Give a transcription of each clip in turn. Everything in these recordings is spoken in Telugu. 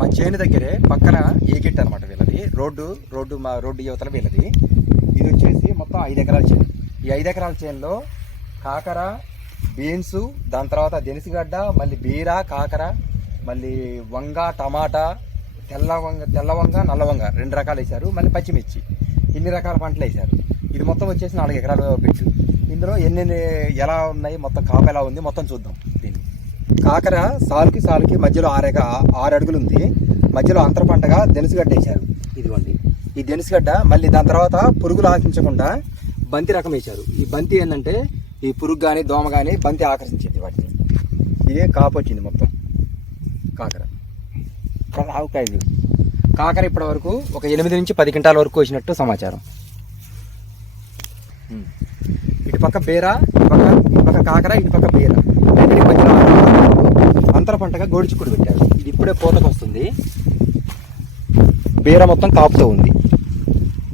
మా చేను దగ్గరే పక్కన ఏగిట్ అనమాట వీళ్ళది. రోడ్డు యువతల వీళ్ళది. ఇది వచ్చేసి మొత్తం 5 ఎకరాల చేను. ఈ 5 ఎకరాల చేనులో కాకర, బీన్స్, దాని తర్వాత దెనిసిగడ్డ, మళ్ళీ బీర, కాకర, మళ్ళీ వంగ, టమాటా, తెల్ల వంగ, నల్ల వంగ 2 రకాలు వేశారు. మళ్ళీ పచ్చిమిర్చి, ఇన్ని రకాల పంటలు వేశారు. ఇది మొత్తం వచ్చేసి 4 ఎకరాలు పెట్టు. ఇందులో ఎలా ఉన్నాయి, మొత్తం కాపు ఎలా ఉంది మొత్తం చూద్దాం. దీన్ని కాకర సాలుకి మధ్యలో 6 అడుగులు ఉంది. మధ్యలో అంతర పంటగా దెనిసిగడ్డ వేశారు. ఇదిగోండి ఈ దెనిసిగడ్డ. మళ్ళీ దాని తర్వాత పురుగులు ఆశించకుండా బంతి రకం వేశారు. ఈ బంతి ఏంటంటే ఈ పురుగు కానీ దోమ కానీ బంతి ఆకర్షించింది వాటిని. ఇదే కాపు వచ్చింది మొత్తం కాకర. కాకర ఇప్పటి వరకు ఒక 8 నుంచి 10 క్వింటాల వరకు వచ్చినట్టు సమాచారం. ఇటు పక్క బీర, ఇటు పక్క కాకర, ఇటు పక్క బీర. రెండింటి మధ్యలో అంతర పంటగా గోడిచిక్కుడు పెట్టారు. ఇది ఇప్పుడే పూతకు వస్తుంది. బీర మొత్తం కాపుతో ఉంది.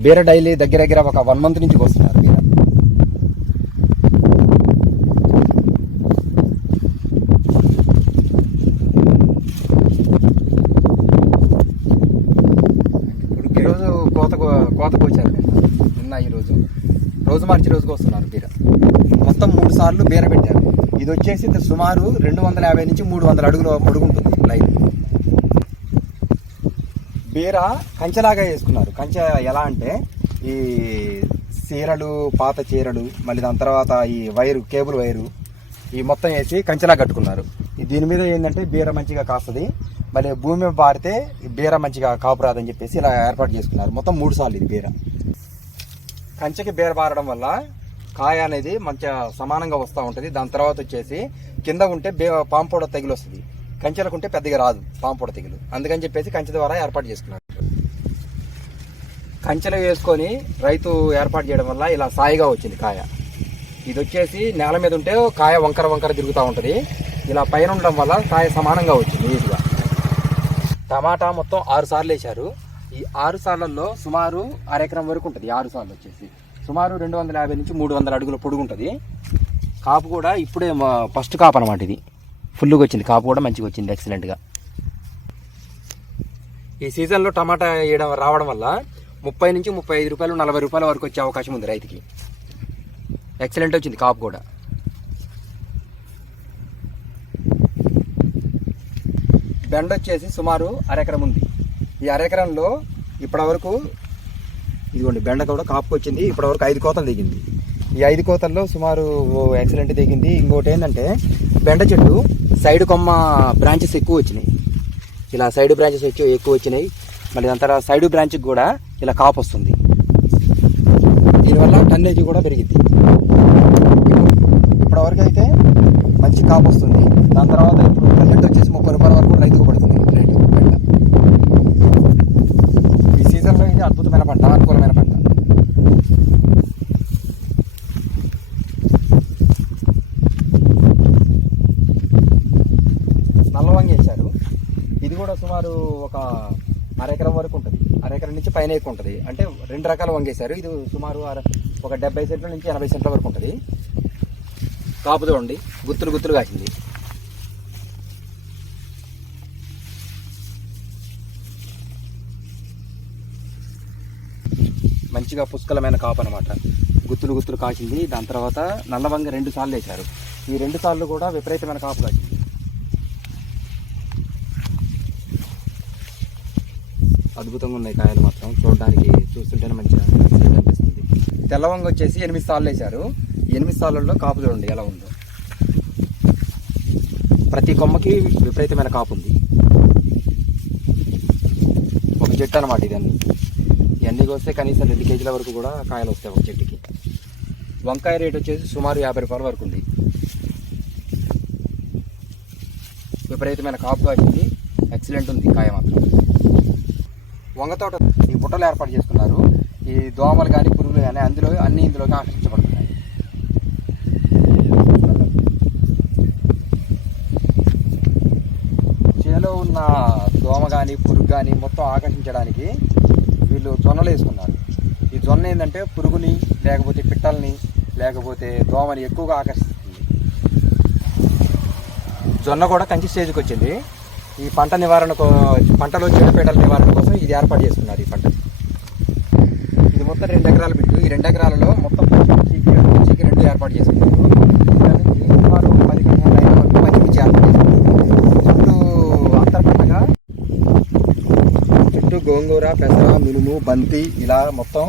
బీర డైలీ దగ్గర ఒక 1 మంత్ నుంచి వస్తున్నారు బీర. ఈరోజు కోతకు వచ్చారు. నిన్న ఈరోజు మార్చి రోజుకు వస్తున్నారు బీర. మొత్తం 3 సార్లు బీర పెట్టారు. ఇది వచ్చేసి సుమారు 250 నుంచి 300 అడుగులు పొడుగుంటుంది లైన్. బీర కంచెలాగా వేసుకున్నారు. కంచె ఎలా అంటే ఈ చీరలు, పాత చీరలు, మళ్ళీ దాని తర్వాత ఈ కేబుల్ వైరు ఈ మొత్తం వేసి కంచెలా కట్టుకున్నారు. దీని మీద ఏంటంటే బీర మంచిగా కాస్తుంది. మళ్ళీ భూమి బారితే బీర మంచిగా కాపు రాదని చెప్పేసి ఇలా ఏర్పాటు చేసుకున్నారు. మొత్తం 3 సార్లు ఇది బీర. కంచెకి బీర బారడం వల్ల కాయ అనేది మంచిగా సమానంగా వస్తూ ఉంటుంది. దాని తర్వాత వచ్చేసి కింద ఉంటే పాంపొడ తెగులు వస్తుంది. కంచెలకు ఉంటే పెద్దగా రాదు పాంపొడ తెగులు. అందుకని చెప్పేసి కంచె ద్వారా ఏర్పాటు చేసుకున్నారు. కంచెలు వేసుకొని రైతు ఏర్పాటు చేయడం వల్ల ఇలా సాయిగా వచ్చింది కాయ. ఇది వచ్చేసి నేల మీద ఉంటే కాయ వంకర తిరుగుతూ ఉంటుంది. ఇలా పైన ఉండడం వల్ల కాయ సమానంగా వచ్చింది ఈజీగా. టమాటా మొత్తం 6 సార్లు వేశారు. ఈ 6 సార్లలో సుమారు 1/2 ఎకరం వరకు ఉంటుంది. 6 సార్లు వచ్చేసి సుమారు 250 నుంచి 300 అడుగుల పొడుగు ఉంటుంది. కాపు కూడా ఇప్పుడే ఫస్ట్ కాపు అనమాట. ఇది ఫుల్గా వచ్చింది. కాపు కూడా మంచిగా వచ్చింది, ఎక్సలెంట్గా. ఈ సీజన్లో టమాటా రావడం వల్ల 30 నుంచి 35 రూపాయలు, 40 రూపాయల వరకు వచ్చే అవకాశం ఉంది రైతుకి. ఎక్సలెంట్ వచ్చింది కాపు కూడా. బెండ వచ్చేసి సుమారు 1/2 ఎకరం ఉంది. ఈ 1/2 ఎకరంలో ఇప్పటివరకు ఇదిగోండి బెండ కూడా కాపుకి వచ్చింది. ఇప్పటివరకు 5 కోతలు దిగింది. ఈ 5 కోతల్లో సుమారు ఎక్సలెంట్ దిగింది. ఇంకోటి ఏంటంటే బెండ చెట్టు సైడ్ కొమ్మ బ్రాంచెస్ ఎక్కువ వచ్చినాయి. ఇలా సైడ్ బ్రాంచెస్ ఎక్కువ వచ్చినాయి. మళ్ళీ దాని తర్వాత సైడ్ బ్రాంచ్కి కూడా ఇలా కాపు వస్తుంది. దీనివల్ల టన్నేజ్ కూడా పెరిగింది. ఇప్పటివరకు అయితే మంచి కాపు వస్తుంది. దాని తర్వాత ఇప్పుడు ప్రజెంట్ వచ్చేసి 30 రూపాయల వరకు రైతుకు పడుతుంది రేటు బెండ. ఈ సీజన్లో ఇది అద్భుతమైన పంట, అనుకూలమైన పంట. నల్లవంగి వేశారు. ఇది కూడా సుమారు ఒక 1/2 ఎకరం వరకు ఉంటుంది. 1/2 ఎకరం నుంచి పైన ఎక్కువ ఉంటుంది. అంటే 2 రకాల వంగేశారు. ఇది సుమారు ఒక 70 సెంట్ల నుంచి 80 సెంట్ల వరకు ఉంటుంది. కాపుతో ఉండి గుత్తులు కాసింది. మంచిగా పుష్కలమైన కాపు అనమాట. గుత్తులు కాసింది. దాని తర్వాత నల్లవంగ 2 సార్లు వేశారు. ఈ 2 సార్లు కూడా విపరీతమైన కాపు కాసింది. అద్భుతంగా ఉన్నాయి కాయలు మాత్రం. చూస్తుంటేనే మంచిగా అనిపిస్తుంది. తెల్లవంగ వచ్చేసి 8 సార్లు వేశారు. 8 సార్లలో కాపు చూడండి ఎలా ఉందో. ప్రతి కొమ్మకి విపరీతమైన కాపు ఉంది. ఒక చెట్టు అనమాట ఇవన్నీ వస్తే కనీసం 2 కేజీల వరకు కూడా కాయలు వస్తాయి ఒక చెట్టుకి. వంకాయ రేట్ వచ్చేసి సుమారు 50 రూపాయల వరకు ఉంది. విపరీతమైన కాపు కాసింది. ఎక్సలెంట్ ఉంది కాయ మాత్రం. వంగ తోట ఈ బుట్టలు ఏర్పాటు చేసుకున్నారు. ఈ దోమలు కానీ పురుగులు కానీ ఇందులోకి ఆకర్షించబడుతున్నాయి. చేలో ఉన్న దోమ కానీ పురుగు కానీ మొత్తం ఆకర్షించడానికి వీళ్ళు జొన్నలు వేసుకున్నారు. ఈ జొన్న ఏంటంటే పురుగుని లేకపోతే పిట్టల్ని లేకపోతే దోమని ఎక్కువగా ఆకర్షిస్తుంది. జొన్న కూడా కంచి స్టేజ్కి వచ్చింది. ఈ పంట నివారణకు, పంటలో చీడపీడల నివారణ కోసం ఇది ఏర్పాటు చేసుకున్నారు. ఈ పంట ఇది మొత్తం 2 ఎకరాల బిట్టు. ఈ 2 ఎకరాలలో మొత్తం పచ్చిమిర్చికి 2 ఏర్పాటు చేసుకున్నారు. ఇక్కడ నుంచి సుమారు 10-15 లైన్ల వరకు పచ్చిమిర్చి ఏర్పాటు చేసుకున్నారు. చుట్టూ అంతర్ పంటగా చుట్టూ గోంగూర, పెసర, మినుము, బంతి ఇలా మొత్తం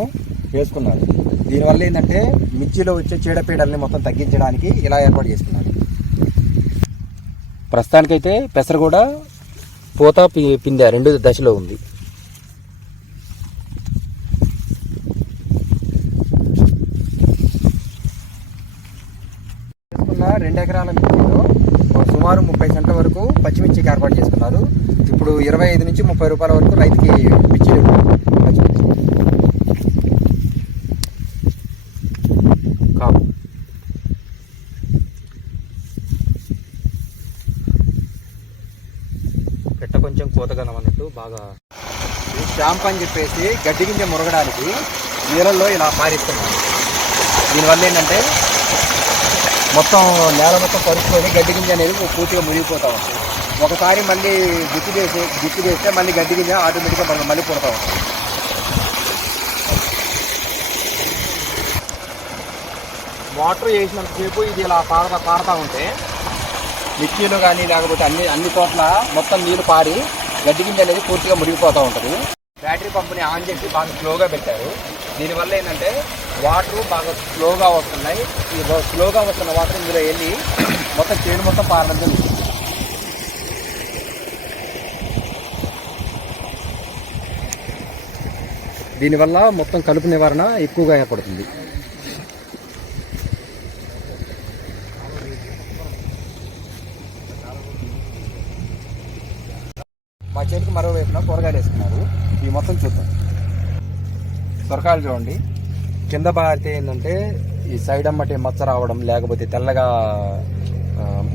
వేసుకున్నారు. దీనివల్ల ఏంటంటే మిర్చిలో వచ్చే చీడపీడల్ని మొత్తం తగ్గించడానికి ఇలా ఏర్పాటు చేసుకున్నారు. ప్రస్తుతానికైతే పెసర కూడా పూత పిందె 2 దశలో ఉంది. చేసుకున్న 2 ఎకరాల మిర్చిలో సుమారు 30 సెంట్ల వరకు పచ్చిమిర్చికి ఏర్పాటు చేసుకున్నారు. ఇప్పుడు 25 నుంచి 30 రూపాయల వరకు రైతుకి మిర్చి పచ్చిమిర్చి కాపు. పెట్ట కొంచెం కోతగనం అన్నట్టు బాగా షాంప్ అని చెప్పేసి గడ్డి గింజ మురగడానికి నీళ్ళల్లో ఇలా పారిస్తున్నారు. దీనివల్ల ఏంటంటే మొత్తం నేల మొత్తం పరుచుకొని గడ్డి గింజ అనేది పూర్తిగా మునిగిపోతూ ఉంటుంది. ఒకసారి మళ్ళీ గుర్తు చేస్తే మళ్ళీ గడ్డి గింజ ఆటోమేటిక్గా మళ్ళీ పుడతా ఉంటుంది. వాటర్ వేసినంతసేపు ఇది ఇలా పారుతూ ఉంటే మిర్చిలో కానీ లేకపోతే అన్ని చోట్ల మొత్తం నీళ్ళు పారి గడ్డి గింజ అనేది పూర్తిగా మురిగిపోతూ ఉంటుంది. బ్యాటరీ పంపుని ఆన్ చేసి బాగా స్లోగా పెట్టారు. దీనివల్ల ఏంటంటే వాటర్ బాగా స్లోగా వస్తున్నాయి. ఈ స్లోగా వస్తున్న వాటర్ ఇందులో వెళ్ళి మొత్తం చేను మొత్తం పారడం జరుగుతుంది. దీనివల్ల మొత్తం కలుపు నివారణ ఎక్కువగా ఏర్పడుతుంది. మా చేతికి మరోవైపున కూరగాయలు వేసుకున్నారు. ఇవి మొత్తం చూద్దాం. సొరకాయలు చూడండి, కింద బారితే ఏంటంటే ఈ సైడ్ అమ్మటి మచ్చ రావడం లేకపోతే తెల్లగా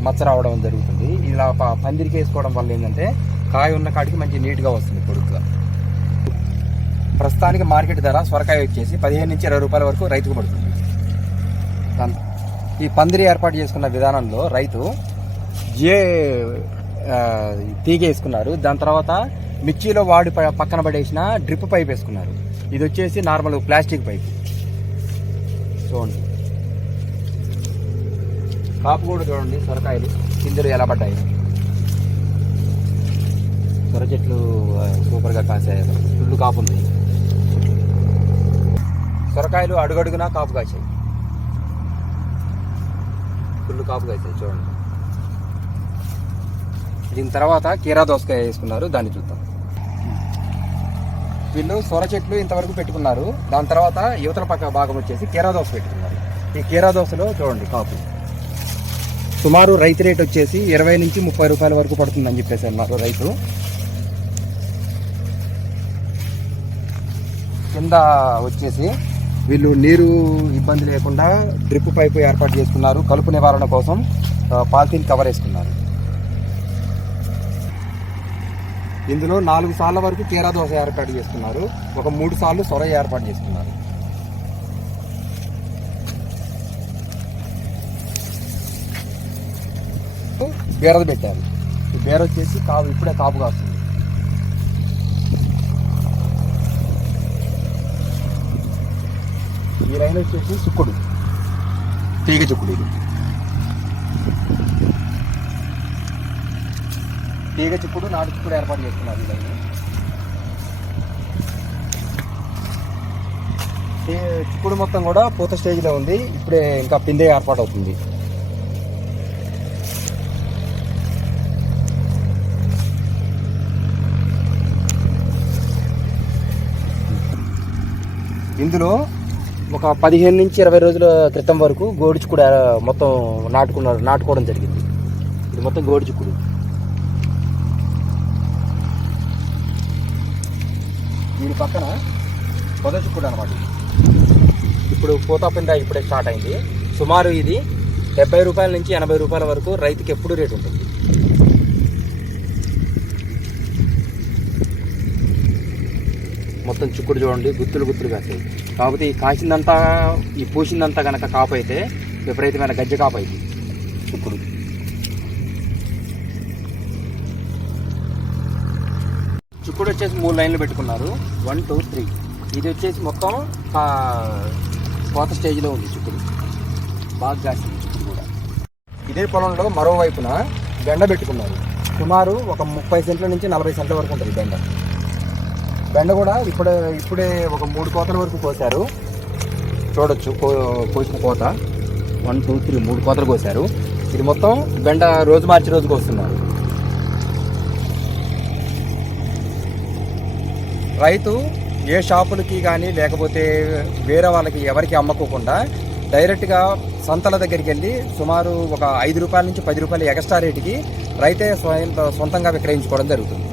మచ్చ రావడం జరుగుతుంది. ఇలా పందిరికి వేసుకోవడం వల్ల ఏంటంటే కాయ ఉన్న కాడికి మంచి నీట్గా వస్తుంది, పొడుగ్గా. ప్రస్తుతానికి మార్కెట్ ధర సొరకాయ వచ్చేసి 15 నుంచి 20 రూపాయల వరకు రైతుకు పడుతుంది. ఈ పందిరి ఏర్పాటు చేసుకున్న విధానంలో రైతు తీగ వేసుకున్నారు. దాని తర్వాత మిర్చిలో వాడి పక్కన పడేసిన డ్రిప్ పైప్ వేసుకున్నారు. ఇది వచ్చేసి నార్మల్ ప్లాస్టిక్ పైప్. చూడండి కాపు కూడా చూడండి, సొరకాయలు పిందెలు ఎలా పడ్డాయి. సొర చెట్లు సూపర్గా కాసాయి, ఫుల్ కాపు ఉంది. సొరకాయలు అడుగడుగునా కాపు కాసాయి, ఫుల్ కాపు కాసాయి చూడండి. దీని తర్వాత కీరా దోసకాయ వేసుకున్నారు, దాన్ని చూద్దాం. వీళ్ళు సొర చెట్లు ఇంతవరకు పెట్టుకున్నారు. దాని తర్వాత యువతల పక్క భాగం వచ్చేసి కీరా దోస పెట్టుకున్నారు. ఈ కీరా దోసలో చూడండి కాపు. సుమారు రైతు రేట్ వచ్చేసి 20 నుంచి 30 రూపాయల వరకు పడుతుందని చెప్పేసి అన్నారు రైతు. కింద వచ్చేసి వీళ్ళు నీరు ఇబ్బంది లేకుండా డ్రిప్ పైపు ఏర్పాటు చేసుకున్నారు. కలుపు నివారణ కోసం పాలిథిన్ కవర్ వేసుకున్నారు. ఇందులో 4 సార్ల వరకు కీరా దోస ఏర్పాటు చేసుకున్నారు. ఒక 3 సార్లు సొర ఏర్పాటు చేసుకున్నారు. బీరది పెట్టారు. ఈ బీర వచ్చేసి ఇప్పుడే కాపు కాస్తుంది. ఈ లైన్ వచ్చేసి చుక్కుడు, తీగ చుక్కుడు. ఇది తీగ చుక్కుడు, నాటు చుక్కుడు ఏర్పాటు చేస్తున్నారు. ఈ లైన్ చుక్కుడు మొత్తం కూడా పూత స్టేజ్లో ఉంది. ఇప్పుడే ఇంకా పిందె ఏర్పాటు అవుతుంది. ఇందులో ఒక 15 నుంచి 20 రోజుల క్రితం వరకు గోడిచుకుడు మొత్తం నాటుకోవడం జరిగింది. ఇది మొత్తం గోడిచుకుడు. దీని పక్కన పొదచుకుడు అనమాట. ఇప్పుడు పూత పింద ఇప్పుడే స్టార్ట్ అయింది. సుమారు ఇది 70 రూపాయల నుంచి 80 రూపాయల వరకు రైతుకి ఎప్పుడు రేటు ఉంటుంది. మొత్తం చుక్కుడు చూడండి, గుత్తులు కాస్తాయి. కాకపోతే ఈ కాసిందంతా, ఈ పూసిందంతా కనుక కాపు అయితే విపరీతమైన గజ్జె కాపు అయింది చుక్కుడు. చిక్కుడు వచ్చేసి 3 లైన్లు పెట్టుకున్నారు. 1 2 3. ఇది వచ్చేసి మొత్తం కోత స్టేజ్లో ఉంది. చిక్కుడు బాగా కాసింది. చిక్కుడు కూడా ఇదే పొలంలో మరోవైపున బెండ పెట్టుకున్నారు. సుమారు ఒక 30 సెంట్ల నుంచి 40 సెంట్ల వరకు ఉంటుంది బెండ కూడా ఇప్పుడే ఒక 3 కోతల వరకు కోసారు. చూడొచ్చు కోసిన కోత 1 2 3 3 కోతలు కోసారు. ఇది మొత్తం బెండ రోజు మార్చి రోజు కోస్తున్నారు. రైతు ఏ షాపులకి కానీ లేకపోతే వేరే వాళ్ళకి ఎవరికి అమ్మకోకుండా డైరెక్ట్గా సంతల దగ్గరికి వెళ్ళి సుమారు ఒక 5 రూపాయల నుంచి 10 రూపాయలు ఎక్స్ట్రా రేటుకి రైతే సొంతంగా విక్రయించుకోవడం జరుగుతుంది.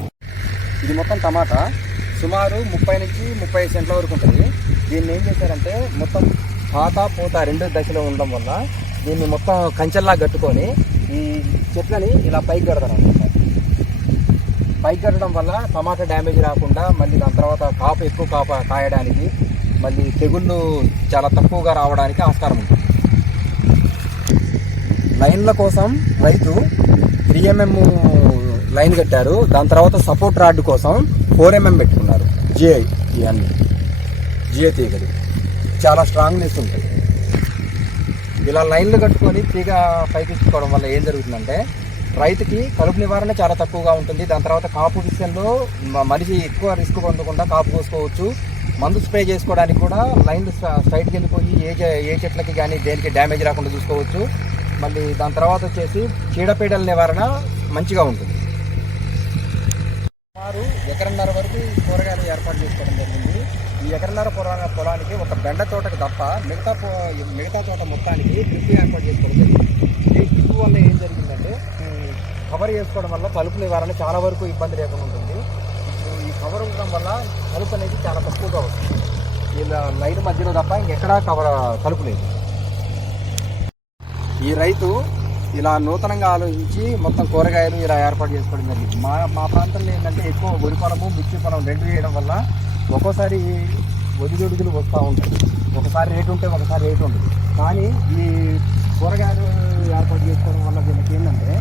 ఇది మొత్తం టమాటా సుమారు 30 నుంచి 30 సెంట్ల వరకు ఉంటుంది. దీన్ని ఏం చేశారంటే మొత్తం పాత పూత 2 దశలో ఉండడం వల్ల దీన్ని మొత్తం కంచెల్లా కట్టుకొని ఈ చెట్లని ఇలా పైకి కడతారు అనమాట. పైకి కట్టడం వల్ల టమాటా డ్యామేజ్ రాకుండా మళ్ళీ దాని తర్వాత కాపు ఎక్కువ కాయడానికి మళ్ళీ తెగుళ్ళు చాలా తక్కువగా రావడానికి ఆస్కారం ఉంటుంది. లైన్ల కోసం రైతు 3mm లైన్ కట్టారు. దాని తర్వాత సపోర్ట్ రాడ్ కోసం 4mm పెట్టుకున్నారు. జిఐ తీగలు చాలా స్ట్రాంగ్నెస్ ఉంటుంది. ఇలా లైన్లు కట్టుకొని తీగ పైకిచ్చుకోవడం వల్ల ఏం జరుగుతుందంటే రైతుకి కలుపు నివారణ చాలా తక్కువగా ఉంటుంది. దాని తర్వాత కాపు విషయంలో మనిషి ఎక్కువ రిస్క్ పొందకుండా కాపు కోసుకోవచ్చు. మందు స్ప్రే చేసుకోవడానికి కూడా లైన్లు స్ట్రైట్కి వెళ్ళిపోయి ఏ చెట్లకి కానీ దేనికి డ్యామేజ్ రాకుండా చూసుకోవచ్చు. మళ్ళీ దాని తర్వాత వచ్చేసి చీడపీడల నివారణ మంచిగా ఉంటుంది. సుమారు 1.5 ఎకరం వరకు కూరగాయలు ఏర్పాటు చేసుకోవడం జరిగింది. ఈ 1.5 ఎకరం పొలానికి ఒక బెండ తోటకు తప్ప మిగతా తోట మొత్తానికి డ్రిప్ ఏర్పాటు చేసుకోవడం జరిగింది. ఈ డ్రిప్ వల్ల ఏం జరిగిందంటే కవర్ చేసుకోవడం వల్ల కలుపు నివారణ చాలా వరకు ఇబ్బంది లేకుండా ఉంటుంది. ఇప్పుడు ఈ కవర్ ఉండడం వల్ల కలుపు అనేది చాలా తక్కువగా వస్తుంది. ఇలా లైన్ మధ్యలో తప్ప ఇంకెక్కడా కలుపు లేదు. ఈ రైతు ఇలా నూతనంగా ఆలోచించి మొత్తం కూరగాయలు ఇలా ఏర్పాటు చేసుకోవడం జరిగింది. మా ప్రాంతంలో ఏంటంటే ఎక్కువ వరి పొలము మిర్చి పొలం 2 వేయడం వల్ల ఒక్కోసారి ఒడిదుడుగులు వస్తూ ఉంటాయి. ఒకసారి రేటు ఉంటే ఒకసారి రేటు ఉంటుంది. కానీ ఈ కూరగాయలు ఏర్పాటు చేసుకోవడం వల్ల దీనికి ఏంటంటే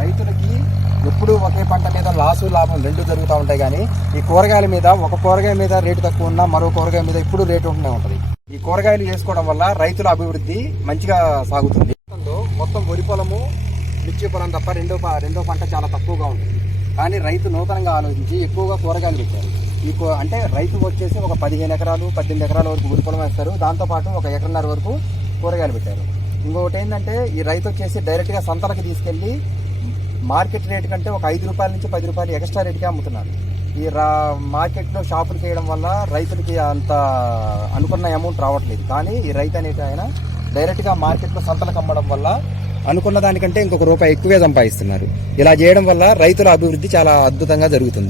రైతులకి ఎప్పుడు ఒకే పంట మీద లాభం 2 జరుగుతూ ఉంటాయి. కానీ ఈ కూరగాయల మీద ఒక కూరగాయ మీద రేటు తక్కువ ఉన్నా మరో కూరగాయ మీద ఇప్పుడు రేటు ఉంటూనే ఉంటుంది. ఈ కూరగాయలు వేసుకోవడం వల్ల రైతుల అభివృద్ధి మంచిగా సాగుతుంది. మొత్తం వరి పొలము మిర్చి పొలం తప్ప రెండో పంట చాలా తక్కువగా ఉంటుంది. కానీ రైతు నూతనంగా ఆలోచించి ఎక్కువగా కూరగాయలు పెట్టారు. అంటే రైతు వచ్చేసి ఒక 15 ఎకరాలు 18 ఎకరాల వరకు వరి పొలం వేస్తారు. దాంతోపాటు ఒక 1.5 ఎకరం వరకు కూరగాయలు పెట్టారు. ఇంకొకటి ఏంటంటే ఈ రైతు వచ్చేసి డైరెక్ట్గా సంతలకు తీసుకెళ్ళి మార్కెట్ రేటు కంటే ఒక 5 రూపాయల నుంచి 10 రూపాయలు ఎక్స్ట్రా రేటుకే అమ్ముతున్నారు. ఈ మార్కెట్లో షాపులు చేయడం వల్ల రైతులకి అంత అనుకున్న అమౌంట్ రావట్లేదు. కానీ ఈ రైతు అనేది ఆయన డైరెక్ట్గా మార్కెట్లో సంతలకు అమ్మడం వల్ల అనుకున్న దానికంటే ఇంకొక రూపాయి ఎక్కువే సంపాదిస్తున్నారు. ఇలా చేయడం వల్ల రైతుల అభివృద్ధి చాలా అద్భుతంగా జరుగుతుంది.